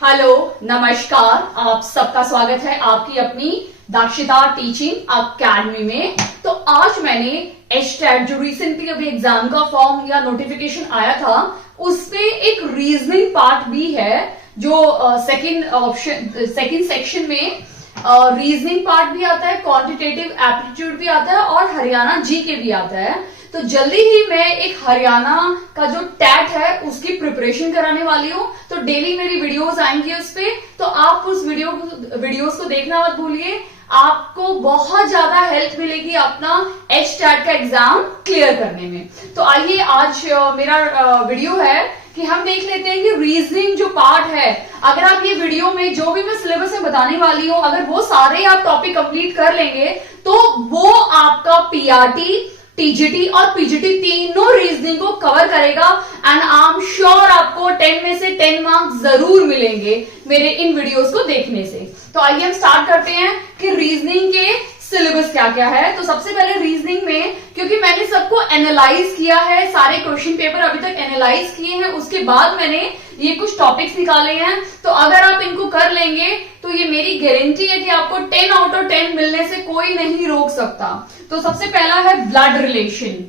Hello, नमस्कार। आप सबका स्वागत है आपकी अपनी दाक्षिता टीचिंग अकेडमी में। तो आज मैंने एचटेट जो रिसेंटली अभी एग्जाम का फॉर्म या नोटिफिकेशन आया था, उस पे एक रीजनिंग पार्ट भी है जो सेकंड सेक्शन में रीजनिंग पार्ट भी आता है, क्वांटिटेटिव एप्टीट्यूड भी आता है और हरियाणा जी के भी आता है। तो जल्दी ही मैं एक हरियाणा का जो टैट है उसकी प्रिपरेशन कराने वाली हूँ। तो डेली मेरी वीडियोस आएंगी उस पे, तो आप उस वीडियोस को देखना मत भूलिए। आपको बहुत ज्यादा हेल्प मिलेगी अपना एच टैट का एग्जाम क्लियर करने में। तो आइए, आज मेरा वीडियो है कि हम देख लेते हैं कि रीजनिंग जो पार्ट है, अगर आप ये वीडियो में जो भी मैं सिलेबस में बताने वाली हूँ, अगर वो सारे आप टॉपिक कंप्लीट कर लेंगे तो वो आपका पीआरटी, टीजीटी और पीजीटी तीनों रीजनिंग को कवर करेगा। एंड आई एम श्योर आपको 10 में से 10 मार्क्स जरूर मिलेंगे मेरे इन वीडियोस को देखने से। तो आइए हम स्टार्ट करते हैं कि रीजनिंग के सिलेबस क्या क्या है। तो सबसे पहले रीजनिंग में, क्योंकि मैंने सबको एनालाइज किया है, सारे क्वेश्चन पेपर अभी तक एनालाइज किए हैं, उसके बाद मैंने ये कुछ टॉपिक्स निकाले हैं। तो अगर आप इनको कर लेंगे तो ये मेरी गारंटी है कि आपको 10 आउट ऑफ 10 मिलने से कोई नहीं रोक सकता। तो सबसे पहला है ब्लड रिलेशन।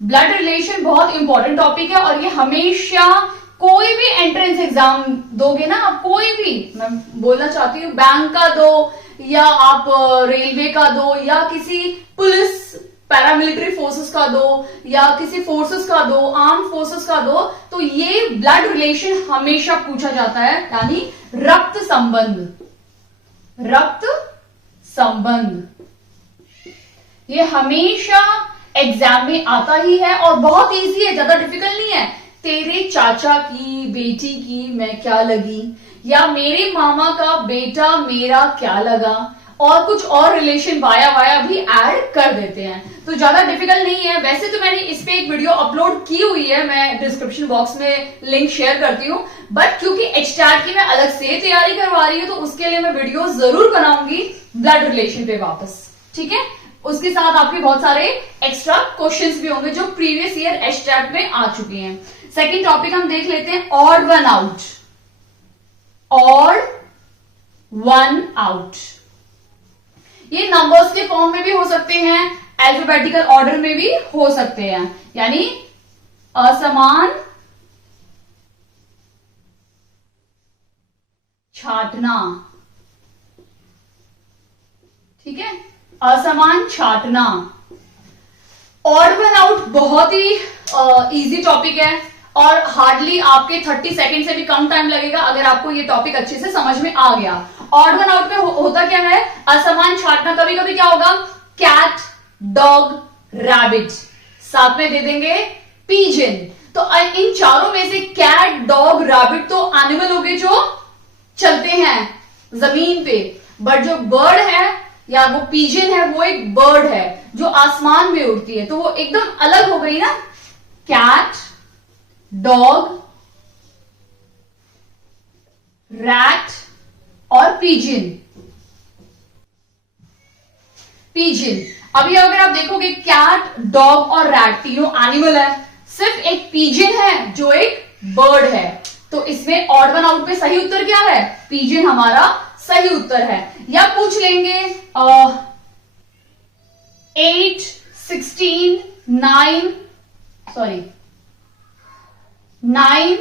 ब्लड रिलेशन बहुत इंपॉर्टेंट टॉपिक है और ये हमेशा कोई भी एंट्रेंस एग्जाम दोगे ना आप, कोई भी, मैं बोलना चाहती हूँ, बैंक का दो या आप रेलवे का दो या किसी पुलिस पैरामिलिट्री फोर्सेस का दो या किसी फोर्सेस का दो, आर्म फोर्सेस का दो, तो ये ब्लड रिलेशन हमेशा पूछा जाता है, यानी रक्त संबंध। रक्त संबंध ये हमेशा एग्जाम में आता ही है और बहुत इजी है, ज्यादा डिफिकल्ट नहीं है। तेरे चाचा की बेटी की मैं क्या लगी, या मेरे मामा का बेटा मेरा क्या लगा, और कुछ और रिलेशन वाया वाया भी ऐड कर देते हैं। तो ज्यादा डिफिकल्ट नहीं है। वैसे तो मैंने इस पे एक वीडियो अपलोड की हुई है, मैं डिस्क्रिप्शन बॉक्स में लिंक शेयर करती हूँ, बट क्योंकि एचटेट की मैं अलग से तैयारी करवा रही हूँ तो उसके लिए मैं वीडियो जरूर बनाऊंगी ब्लड रिलेशन पे वापस, ठीक है। उसके साथ आपके बहुत सारे एक्स्ट्रा क्वेश्चंस भी होंगे जो प्रीवियस ईयर एचटेट में आ चुके हैं। सेकंड टॉपिक हम देख लेते हैं, odd one out. Odd one out ये नंबर्स के फॉर्म में भी हो सकते हैं, अल्फाबेटिकल ऑर्डर में भी हो सकते हैं, यानी असमान छांटना, ठीक है, असमान छांटना। ऑड वन आउट बहुत ही इजी टॉपिक है और हार्डली आपके 30 सेकंड से भी कम टाइम लगेगा अगर आपको ये टॉपिक अच्छे से समझ में आ गया। ऑड वन आउट में होता क्या है, असमान छांटना। कभी कभी क्या होगा, कैट, डॉग, रैबिट, साथ में दे देंगे पिजन। तो इन चारों में से कैट, डॉग, रैबिट तो एनिमल हो गए जो चलते हैं जमीन पे, बट जो बर्ड है या वो पिजन है वो एक बर्ड है जो आसमान में उड़ती है, तो वो एकदम अलग हो गई ना। कैट, डॉग, रैट और पिजन। पिजन, अभी अगर आप देखोगे कैट, डॉग और रैट तीनों एनिमल है, सिर्फ एक पिजन है जो एक बर्ड है। तो इसमें ऑड वन आउट में सही उत्तर क्या है, पिजन हमारा सही उत्तर है। या पूछ लेंगे 8, 16, 9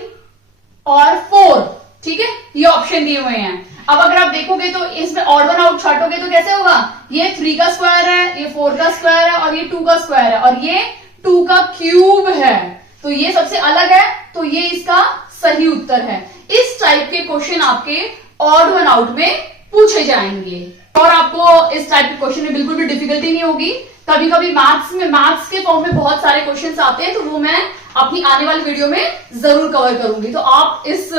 और 4, ठीक है, ये ऑप्शन दिए हुए हैं। अब अगर आप देखोगे तो इसमें ऑड वन आउट छाटोगे तो कैसे होगा, ये 3 का स्क्वायर है, ये 4 का स्क्वायर है और ये 2 का स्क्वायर है और ये 2 का क्यूब है, तो ये सबसे अलग है, तो ये इसका सही उत्तर है। इस टाइप के क्वेश्चन आपके ऑड वन आउट में पूछे जाएंगे और आपको इस टाइप के क्वेश्चन में बिल्कुल भी डिफिकल्टी नहीं होगी। कभी कभी मैथ्स के फॉर्म में बहुत सारे क्वेश्चंस आते हैं, तो वो मैं अपनी आने वाली वीडियो में जरूर कवर करूंगी। तो आप इस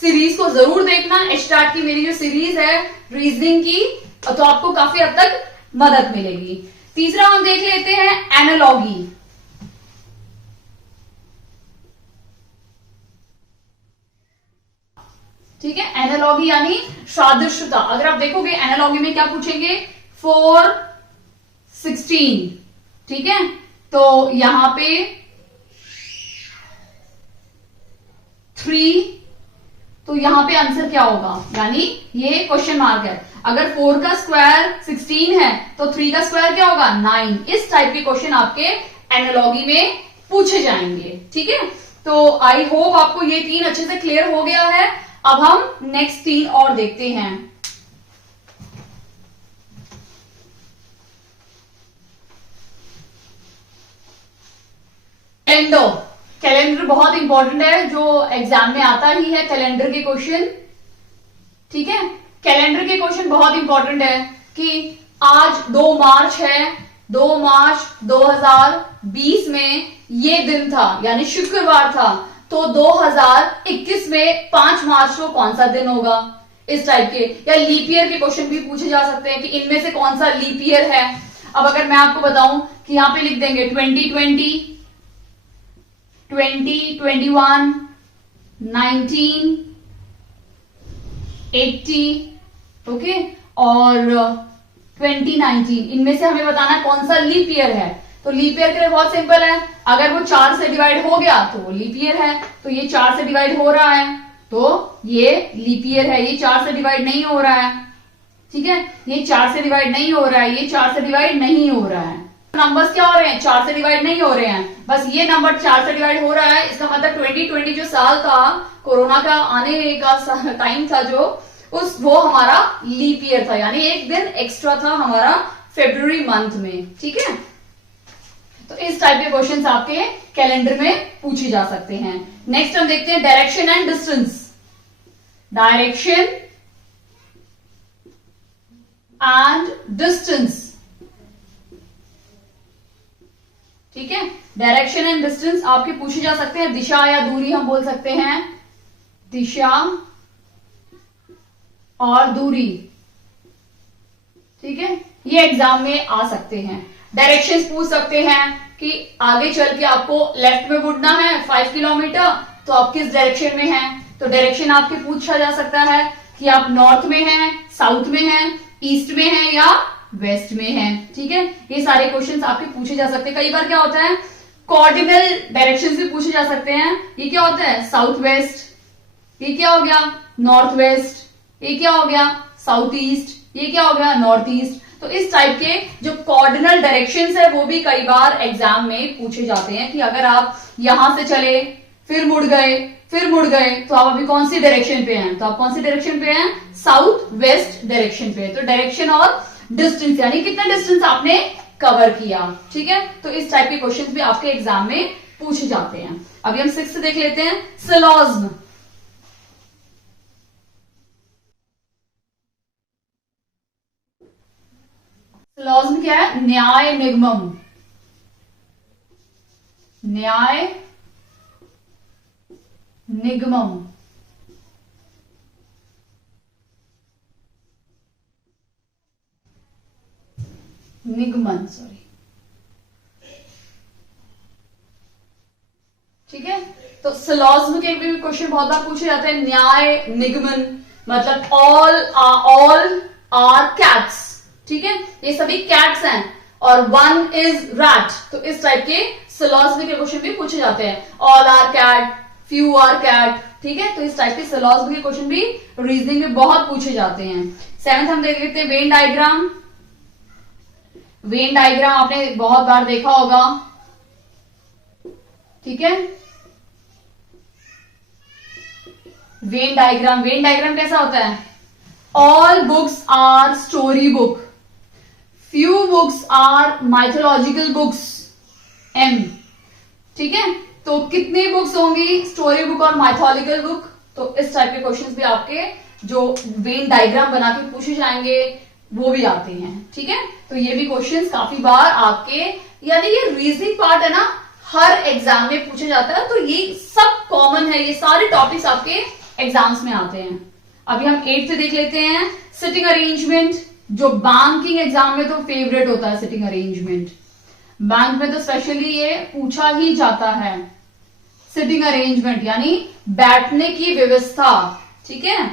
सीरीज को जरूर देखना, एचटेट की मेरी जो सीरीज है रीजनिंग की, तो आपको काफी हद तक मदद मिलेगी। तीसरा हम देख लेते हैं एनालॉगी। ठीक है, एनालॉगी यानी सादृश्यता। अगर आप देखोगे एनालॉगी में क्या पूछेंगे, 4, 16, ठीक है, तो यहां पे 3 तो यहाँ पे आंसर क्या होगा, यानी ये क्वेश्चन मार्क है। अगर 4 का स्क्वायर 16 है तो 3 का स्क्वायर क्या होगा, 9। इस टाइप के क्वेश्चन आपके एनालॉजी में पूछे जाएंगे। ठीक है, तो आई होप आपको ये 3 अच्छे से क्लियर हो गया है। अब हम नेक्स्ट 3 और देखते हैं। कैलेंडर बहुत इंपॉर्टेंट है, जो एग्जाम में आता ही है कैलेंडर के क्वेश्चन। ठीक है, कैलेंडर के क्वेश्चन बहुत इंपॉर्टेंट है कि आज 2 मार्च है, 2 मार्च 2020 में ये दिन था, यानी शुक्रवार था, तो 2021 में 5 मार्च को कौन सा दिन होगा, इस टाइप के। या लीप ईयर के क्वेश्चन भी पूछे जा सकते हैं कि इनमें से कौन सा लीप ईयर है। अब अगर मैं आपको बताऊं कि यहां पे लिख देंगे 2020, 2021, 19, 80, ओके, और 2019, इनमें से हमें बताना कौन सा लीप ईयर है। तो लीप ईयर के लिए बहुत सिंपल है, अगर वो 4 से डिवाइड हो गया तो वो लीप ईयर है। तो ये 4 से डिवाइड हो रहा है तो ये लीप ईयर है, ये 4 से डिवाइड नहीं हो रहा है। ठीक है, ये 4 से डिवाइड नहीं हो रहा है, ये 4 से डिवाइड नहीं हो रहा है। नंबर्स क्या हो रहे हैं, 4 से डिवाइड नहीं हो रहे हैं, बस ये नंबर 4 से डिवाइड हो रहा है। इसका मतलब 2020 जो साल था, कोरोना का आने का टाइम था जो, वो हमारा लीप ईयर था, यानी एक दिन एक्स्ट्रा था हमारा फरवरी मंथ में। ठीक है, तो इस टाइप के क्वेश्चंस आपके कैलेंडर में पूछे जा सकते हैं। नेक्स्ट हम देखते हैं direction and distance. Direction and distance, ठीक है, डायरेक्शन एंड डिस्टेंस आपके पूछे जा सकते हैं। दिशा या दूरी हम बोल सकते हैं, दिशा और दूरी। ठीक है, ये एग्जाम में आ सकते हैं। डायरेक्शंस पूछ सकते हैं कि आगे चल के आपको लेफ्ट में मुड़ना है 5 किलोमीटर, तो आप किस डायरेक्शन में हैं। तो डायरेक्शन आपके पूछा जा सकता है कि आप नॉर्थ में हैं, साउथ में हैं, ईस्ट में हैं या वेस्ट में हैं। ठीक है, ये सारे क्वेश्चंस आपके पूछे जा सकते हैं। कई बार क्या होता है, कॉर्डिनल डायरेक्शंस भी पूछे जा सकते हैं। ये क्या होता है, साउथ वेस्ट, ये क्या हो गया, नॉर्थ वेस्ट, ये क्या हो गया, साउथ ईस्ट, ये क्या हो गया, नॉर्थ ईस्ट। तो इस टाइप के जो कॉर्डिनल डायरेक्शंस है वो भी कई बार एग्जाम में पूछे जाते हैं कि अगर आप यहां से चले, फिर मुड़ गए, फिर मुड़ गए, तो आप अभी कौन सी डायरेक्शन पे हैं। तो आप कौन सी डायरेक्शन पे हैं, साउथ वेस्ट डायरेक्शन पे। तो डायरेक्शन और डिस्टेंस, यानी कितना डिस्टेंस आपने कवर किया। ठीक है, तो इस टाइप के क्वेश्चंस भी आपके एग्जाम में पूछे जाते हैं। अभी हम 6 देख लेते हैं, सिलॉज्म। सिलॉज्म क्या है, न्याय निगमम। न्याय निगमम, निगमन, सॉरी। ठीक है, तो सिलॉज्म के भी क्वेश्चन बहुत बार पूछे जाते हैं। न्याय निगमन मतलब ऑल आर कैट्स। ठीक है, ये सभी कैट्स हैं और वन इज रैट। तो इस टाइप के सिलॉज्म के क्वेश्चन भी पूछे जाते हैं। All are cat, few are cat. ठीक है, तो इस टाइप के सिलॉज्म के क्वेश्चन भी रीजनिंग में बहुत पूछे जाते हैं। 7th हम देख लेते हैं, वेन डायग्राम। वेन डायग्राम आपने बहुत बार देखा होगा। ठीक है, वेन डायग्राम, वेन डायग्राम कैसा होता है, all books are story book, few books are mythological books, um. ठीक है, तो कितनी बुक्स होंगी, स्टोरी बुक और माइथोलॉजिकल बुक। तो इस टाइप के क्वेश्चंस भी आपके जो वेन डायग्राम बना के पूछे जाएंगे वो भी आते हैं। ठीक है, तो ये भी क्वेश्चंस काफी बार आपके, यानी ये रीजनिंग पार्ट है ना, हर एग्जाम में पूछे जाता है। तो ये सब कॉमन है, ये सारे टॉपिक्स आपके एग्जाम्स में आते हैं। अभी हम 8th देख लेते हैं, सिटिंग अरेंजमेंट। जो बैंकिंग एग्जाम में तो फेवरेट होता है सिटिंग अरेंजमेंट, बैंक में तो स्पेशली ये पूछा ही जाता है। सिटिंग अरेंजमेंट यानी बैठने की व्यवस्था। ठीक है,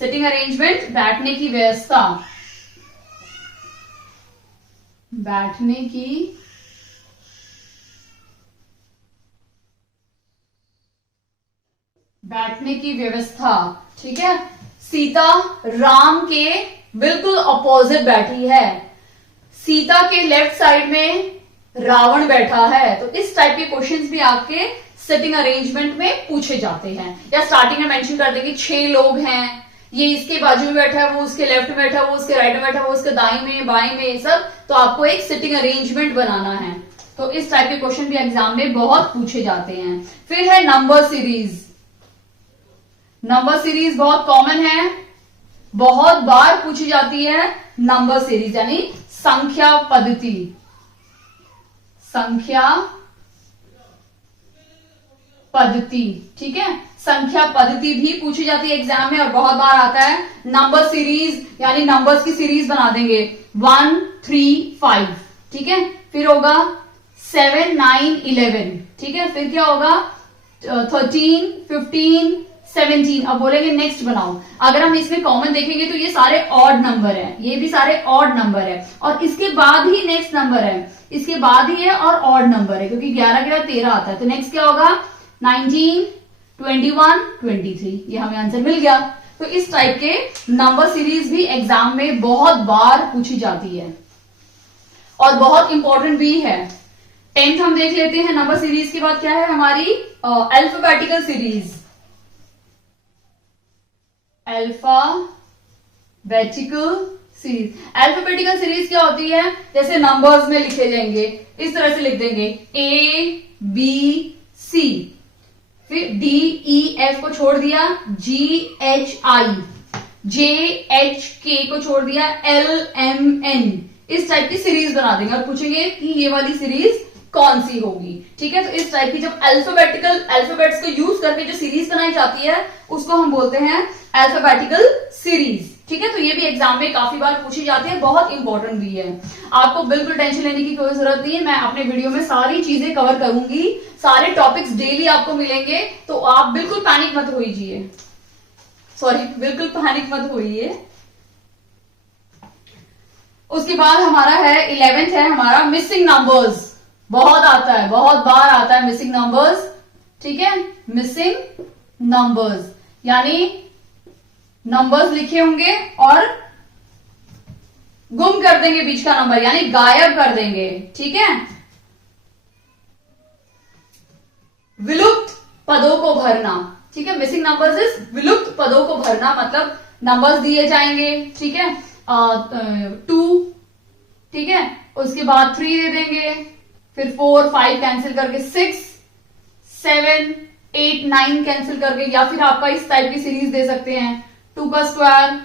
सिटिंग अरेंजमेंट बैठने की व्यवस्था, बैठने की व्यवस्था। ठीक है। सीता राम के बिल्कुल अपोजिट बैठी है, सीता के लेफ्ट साइड में रावण बैठा है। तो इस टाइप के क्वेश्चंस भी आपके सिटिंग अरेंजमेंट में पूछे जाते हैं। या स्टार्टिंग में मेंशन कर देंगे 6 लोग हैं, ये इसके बाजू में बैठा है, वो उसके लेफ्ट में बैठा है, वो उसके राइट में बैठा है, वो उसके दाएं में बाएं में, ये सब। तो आपको एक सिटिंग अरेंजमेंट बनाना है। तो इस टाइप के क्वेश्चन भी एग्जाम में बहुत पूछे जाते हैं। फिर है नंबर सीरीज। नंबर सीरीज बहुत कॉमन है, बहुत बार पूछी जाती है। नंबर सीरीज यानी संख्या पद्धति, संख्या पद्धति, ठीक है। संख्या पद्धति भी पूछी जाती है एग्जाम में और बहुत बार आता है। नंबर सीरीज यानी नंबर्स की सीरीज बना देंगे 1 3 5, ठीक है। फिर होगा 7 9 11, ठीक है। फिर क्या होगा 13 15 17। अब बोलेंगे नेक्स्ट बनाओ। अगर हम इसमें कॉमन देखेंगे तो ये सारे ऑड नंबर है, ये भी सारे ऑड नंबर है, और इसके बाद ही नेक्स्ट नंबर है, इसके बाद ही है और ऑड नंबर है, क्योंकि 11 के बाद 13 आता है। तो नेक्स्ट क्या होगा 19 21 23। ये हमें आंसर मिल गया। तो इस टाइप के नंबर सीरीज भी एग्जाम में बहुत बार पूछी जाती है और बहुत इंपॉर्टेंट भी है। 10th हम देख लेते हैं। नंबर सीरीज के बाद क्या है हमारी alphabetical series. Alphabetical series, alphabetical series क्या होती है, जैसे नंबर्स में लिखे जाएंगे, इस तरह से लिख देंगे A B C, फिर D E F को छोड़ दिया G H I, J H K को छोड़ दिया L M N। इस टाइप की सीरीज बना देंगे और पूछेंगे कि ये वाली सीरीज कौन सी होगी, ठीक है। तो इस टाइप की जब अल्फाबेट्स को यूज करके जो सीरीज बनाई जाती है उसको हम बोलते हैं अल्फाबेटिकल सीरीज, ठीक है। तो ये भी एग्जाम में काफी बार पूछी जाती है, बहुत इंपॉर्टेंट भी है। आपको बिल्कुल टेंशन लेने की कोई जरूरत नहीं है, मैं अपने वीडियो में सारी चीजें कवर करूंगी, सारे टॉपिक्स डेली आपको मिलेंगे। तो आप बिल्कुल पैनिक मत होइए, बिल्कुल पैनिक मत होइए। उसके बाद हमारा है 11th है हमारा मिसिंग नंबर्स। बहुत आता है, बहुत बार आता है मिसिंग नंबर्स, ठीक है। मिसिंग नंबर्स यानी नंबर्स लिखे होंगे और गुम कर देंगे बीच का नंबर, यानी गायब कर देंगे, ठीक है। विलुप्त पदों को भरना, ठीक है। मिसिंग नंबर्स इज विलुप्त पदों को भरना, मतलब नंबर्स दिए जाएंगे, ठीक है। 2, ठीक है, उसके बाद 3 दे देंगे, फिर 4 5 कैंसिल करके 6 7 8 9 कैंसिल करके, या फिर आपका इस टाइप की सीरीज दे सकते हैं 2 का स्क्वायर,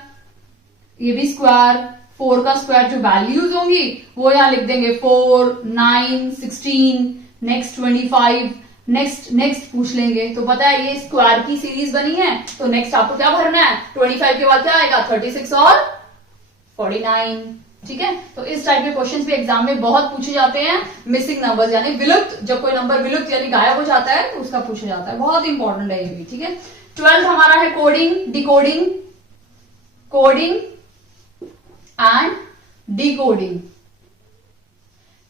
ये भी स्क्वायर, 4 का स्क्वायर, जो वैल्यूज होंगी वो यहां लिख देंगे 4 9 16, नेक्स्ट 25, नेक्स्ट पूछ लेंगे। तो पता है ये स्क्वायर की सीरीज बनी है, तो नेक्स्ट आपको क्या भरना है, 25 के बाद क्या आएगा 36 और 49, ठीक है। तो इस टाइप के क्वेश्चंस भी एग्जाम में बहुत पूछे जाते हैं। मिसिंग नंबर्स यानी विलुप्त, जब कोई नंबर विलुप्त यानी गायब हो जाता है तो उसका पूछा जाता है, बहुत इंपॉर्टेंट है ये भी, ठीक है। 12th हमारा है coding, decoding, coding and decoding.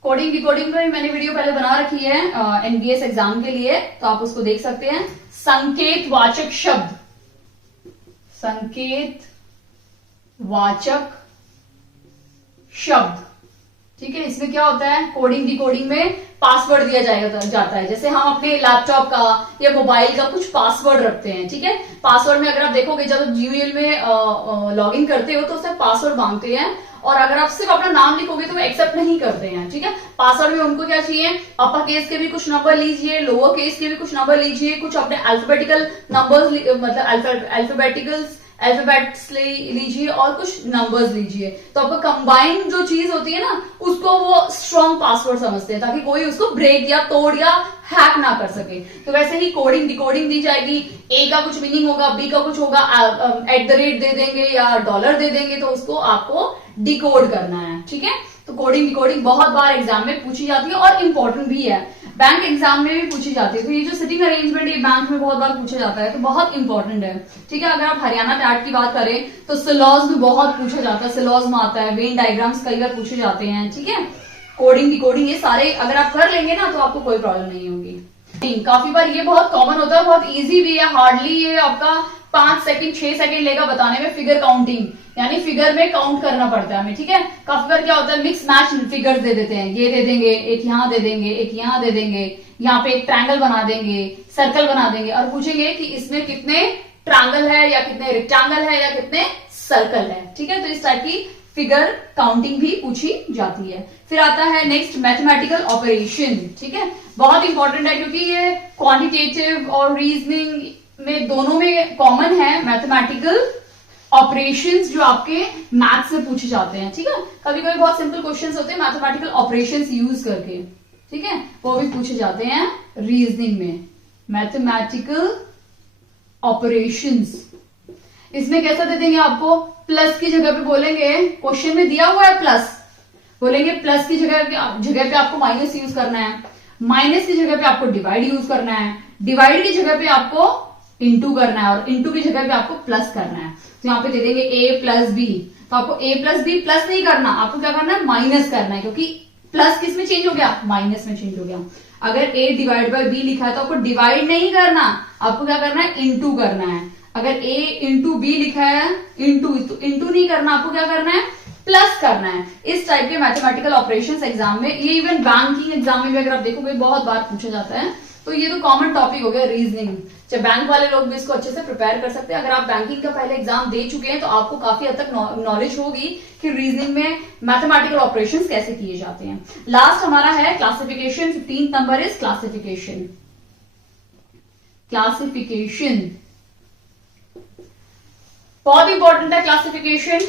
Coding decoding में मैंने वीडियो पहले बना रखी है एनबीएस एग्जाम के लिए, तो आप उसको देख सकते हैं। संकेत वाचक शब्द, संकेत वाचक शब्द, ठीक है। इसमें क्या होता है, कोडिंग डिकोडिंग में पासवर्ड दिया जाता है। जैसे हम अपने लैपटॉप का या मोबाइल का कुछ पासवर्ड रखते हैं, ठीक है। पासवर्ड में अगर आप देखोगे जब जीमेल में लॉग इन करते हो तो उससे पासवर्ड मांगते हैं, और अगर आप सिर्फ अपना नाम लिखोगे तो वो एक्सेप्ट नहीं करते हैं, ठीक है। पासवर्ड में उनको क्या चाहिए, अपर केस के भी कुछ नंबर लीजिए, लोअर केस के भी कुछ नंबर लीजिए, कुछ अपने अल्फाबेटिकल नंबर्स मतलब अल्फाबेट्स लीजिए और कुछ नंबर्स लीजिए। तो आपको कंबाइंड जो चीज होती है ना उसको वो स्ट्रॉन्ग पासवर्ड समझते हैं, ताकि कोई उसको ब्रेक या तोड़ या हैक ना कर सके। तो वैसे ही कोडिंग डिकोडिंग दी जाएगी, ए का कुछ मीनिंग होगा, बी का कुछ होगा, @ दे देंगे या डॉलर दे देंगे, तो उसको आपको डिकोड करना है, ठीक है। तो कोडिंग डिकोडिंग बहुत बार एग्जाम में पूछी जाती है और इंपॉर्टेंट भी है, बैंक एग्जाम में भी पूछी जाती है। तो ये जो सिटिंग अरेंजमेंट ये बैंक में बहुत बार पूछा जाता है, तो बहुत इंपॉर्टेंट है, ठीक है। अगर आप हरियाणा टैट की बात करें तो सिलॉज में बहुत पूछा जाता है, सिलॉज में आता है, वेन डायग्राम्स कई बार पूछे जाते हैं, ठीक है। कोडिंग डिकोडिंग ये सारे अगर आप कर लेंगे ना तो आपको कोई प्रॉब्लम नहीं होगी। काफी बार ये बहुत कॉमन होता है, बहुत इजी भी है, हार्डली ये आपका 5 सेकंड 6 सेकंड लेगा बताने में फिगर काउंटिंग, यानी फिगर में काउंट करना पड़ता है हमें, ठीक है। काफी बार क्या होता है मिक्स मैच फिगर दे देते हैं, ये दे देंगे, एक यहाँ दे देंगे, एक यहाँ दे देंगे, यहाँ पे एक ट्रायंगल बना देंगे, सर्कल बना देंगे और पूछेंगे कि इसमें कितने ट्रायंगल है या कितने रेक्टेंगल है या कितने सर्कल है, ठीक है। तो इस टाइप की फिगर काउंटिंग भी पूछी जाती है। फिर आता है नेक्स्ट मैथमेटिकल ऑपरेशन, ठीक है। बहुत इंपॉर्टेंट है क्योंकि ये क्वांटिटेटिव और रीजनिंग में दोनों में कॉमन है। मैथमेटिकल ऑपरेशंस जो आपके मैथ से पूछे जाते हैं, ठीक है। कभी कभी बहुत सिंपल क्वेश्चंस होते हैं मैथमेटिकल ऑपरेशंस यूज करके, ठीक है, वो भी पूछे जाते हैं रीजनिंग में। मैथमेटिकल ऑपरेशंस इसमें कैसा दे देंगे आपको, प्लस की जगह पे बोलेंगे, क्वेश्चन में दिया हुआ है प्लस, बोलेंगे प्लस की जगह पे आपको माइनस यूज करना है, माइनस की जगह पे आपको डिवाइड यूज करना है, डिवाइड की जगह पे आपको इंटू करना है और इंटू की जगह पे आपको प्लस करना है। तो यहाँ पे दे देंगे a प्लस बी, तो आपको a प्लस बी प्लस नहीं करना, आपको क्या करना है माइनस करना है, क्योंकि प्लस किस में चेंज हो गया, माइनस में चेंज हो गया। अगर a डिवाइड बाय b लिखा है तो आपको डिवाइड नहीं करना, आपको क्या करना है इंटू करना है। अगर a इंटू बी लिखा है इंटू, तो इंटू नहीं करना, आपको क्या करना है प्लस करना है। इस टाइप के मैथमेटिकल ऑपरेशंस एग्जाम में, ये इवन बैंकिंग एग्जाम में भी अगर आप देखोगे बहुत बार पूछा जाता है। तो ये तो कॉमन टॉपिक हो गया रीजनिंग, चाहे बैंक वाले लोग भी इसको अच्छे से प्रिपेयर कर सकते हैं। अगर आप बैंकिंग का पहले एग्जाम दे चुके हैं तो आपको काफी हद तक नॉलेज होगी कि रीजनिंग में मैथमेटिकल ऑपरेशंस कैसे किए जाते हैं। लास्ट हमारा है classification, 15 number is classification. Classification बहुत इंपॉर्टेंट है क्लासिफिकेशन।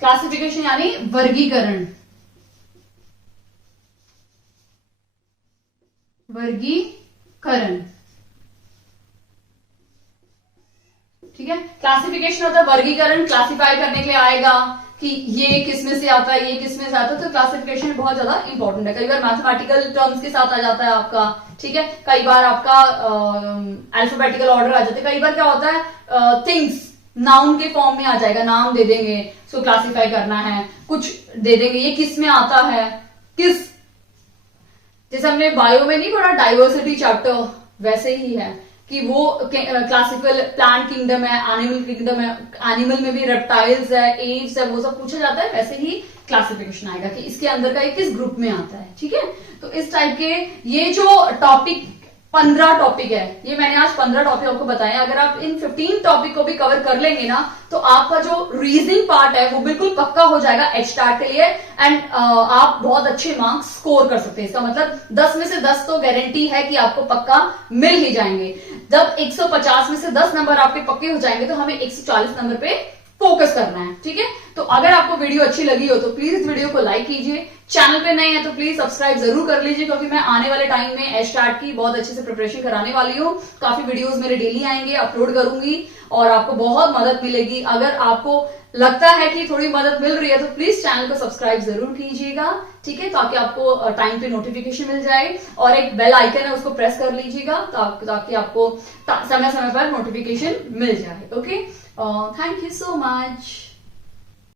क्लासिफिकेशन यानी वर्गीकरण, वर्गीकरण, ठीक है। क्लासिफिकेशन होता है वर्गीकरण, क्लासिफाई करने के लिए आएगा कि ये किसमें से आता है, ये किसमें से आता है। तो क्लासिफिकेशन बहुत ज्यादा इंपॉर्टेंट है। कई बार मैथमेटिकल टर्म्स के साथ आ जाता है आपका, ठीक है। कई बार आपका अल्फाबेटिकल ऑर्डर आ जाता है। कई बार क्या होता है थिंग्स नाउन के फॉर्म में आ जाएगा, नाम दे देंगे, सो क्लासिफाई करना है, कुछ दे देंगे ये किस में आता है, किस, जैसे हमने बायो में नहीं पढ़ा डाइवर्सिटी चैप्टर, वैसे ही है कि वो क्लासिकल प्लांट किंगडम है, एनिमल किंगडम है, एनिमल में भी रेप्टाइल्स है, एव्स है, वो सब पूछा जाता है। वैसे ही क्लासिफिकेशन आएगा कि इसके अंदर का ये किस ग्रुप में आता है, ठीक है। तो इस टाइप के ये जो टॉपिक 15 टॉपिक है, ये मैंने आज 15 टॉपिक आपको बताए। अगर आप इन 15 टॉपिक को भी कवर कर लेंगे ना तो आपका जो रीजनिंग पार्ट है वो बिल्कुल पक्का हो जाएगा एचटाट के लिए, एंड आप बहुत अच्छे मार्क्स स्कोर कर सकते हैं। इसका मतलब 10 में से 10 तो गारंटी है कि आपको पक्का मिल ही जाएंगे। जब 150 में से 10 नंबर आपके पक्के हो जाएंगे तो हमें 140 नंबर पे फोकस करना है, ठीक है। तो अगर आपको वीडियो अच्छी लगी हो तो प्लीज इस वीडियो को लाइक कीजिए, चैनल पे नए हैं तो प्लीज सब्सक्राइब जरूर कर लीजिए, क्योंकि मैं आने वाले टाइम में एचटाट की बहुत अच्छे से प्रिपरेशन कराने वाली हूँ। काफी वीडियोस मेरे डेली आएंगे, अपलोड करूंगी और आपको बहुत मदद मिलेगी। अगर आपको लगता है कि थोड़ी मदद मिल रही है तो प्लीज चैनल को सब्सक्राइब जरूर कीजिएगा, ठीक है, ताकि आपको टाइम पे नोटिफिकेशन मिल जाए, और एक बेल आइकन है उसको प्रेस कर लीजिएगा ताकि आपको समय समय पर नोटिफिकेशन मिल जाए। Okay, thank you so much.